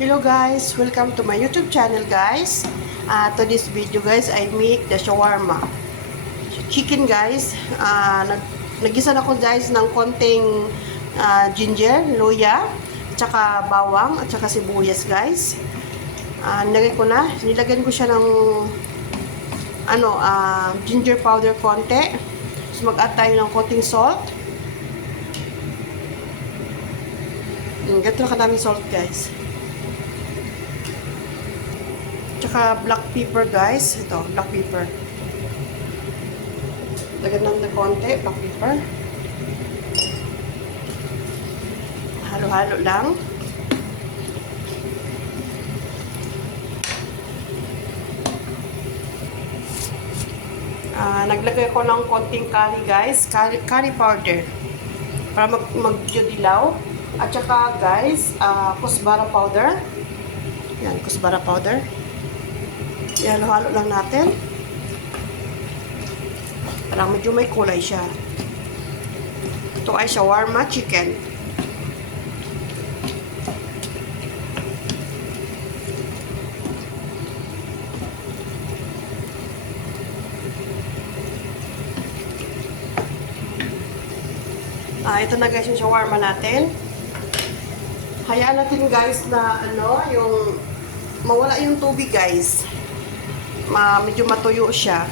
Hello guys, welcome to my YouTube channel guys. To this video guys, I make the shawarma chicken guys. Nagisa na ko guys ng konting ginger, luya, tsaka bawang, at tsaka sibuyas guys. Nilagyan ko siya ng ginger powder konti. So mag-add tayo ng konting salt. Ganito na kadaming salt guys. Tsaka black pepper guys. Ito, black pepper. Lagyan lang ng konti, black pepper. Halo-halo lang. Naglagay ko ng konting curry guys. Curry powder. Para mag-dilaw. At saka guys, kusbara powder. Yan, kusbara powder. Ihalo-halo lang natin. Parang medyo may kulay siya. Ito ay shawarma chicken. Ito na guys yung shawarma natin. Hayaan natin guys na yung mawala yung tubig guys. Medyo matuyo siya.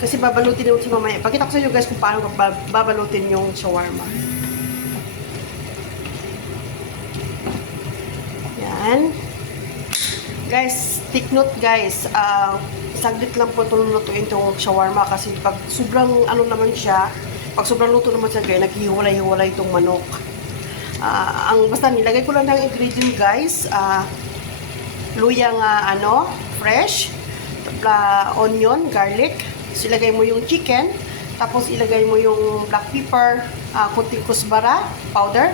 Kasi babalutin yung mamaya. Pakita ko sa inyo guys kung paano babalutin yung shawarma. Yan. Guys, take note guys. Saglit lang po itong lutuin itong shawarma kasi pag sobrang naman siya, pag sobrang luto naman siya guys, naghihiwalay-hiwalay itong manok. Basta nilagay ko lang ng ingredient guys. Luyang fresh, onion, garlic. So, ilagay mo yung chicken, tapos ilagay mo yung black pepper, kunting kusbara powder,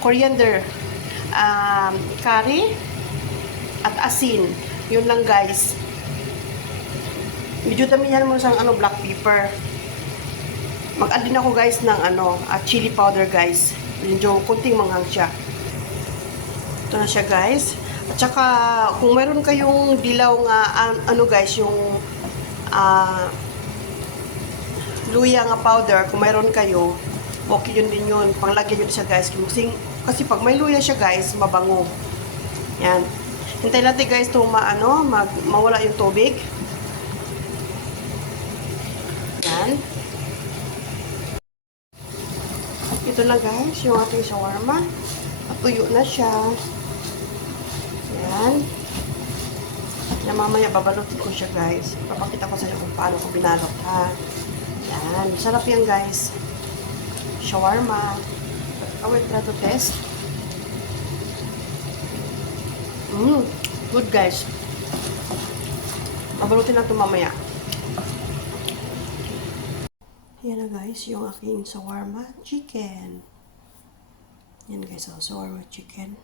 coriander, curry, at asin. Yun lang guys. Medyo damihan mo sa black pepper. Mag-add din ako guys ng chili powder guys. Medyo kunting manghang siya. Ito na siya guys. At saka, kung meron kayong dilaw nga, guys, yung luya nga powder, kung meron kayo, okay yun din yun. Panglagyan yun siya guys. Kasi pag may luya siya guys, mabango. Yan. Hintayin natin guys ito mawala yung tubig. Yan. Ito na guys, yung ating shawarma. Tuyo na siya. Yan. Na mamaya babalutin ko siya guys. Papakita ko sa inyo kung paano ko binalot ha. Yan. Sarap yan guys. Shawarma. Wait, try to test. Good guys. Babalutin na ito mamaya. Yan na guys, yung aking shawarma chicken. Yan guys, shawarma chicken.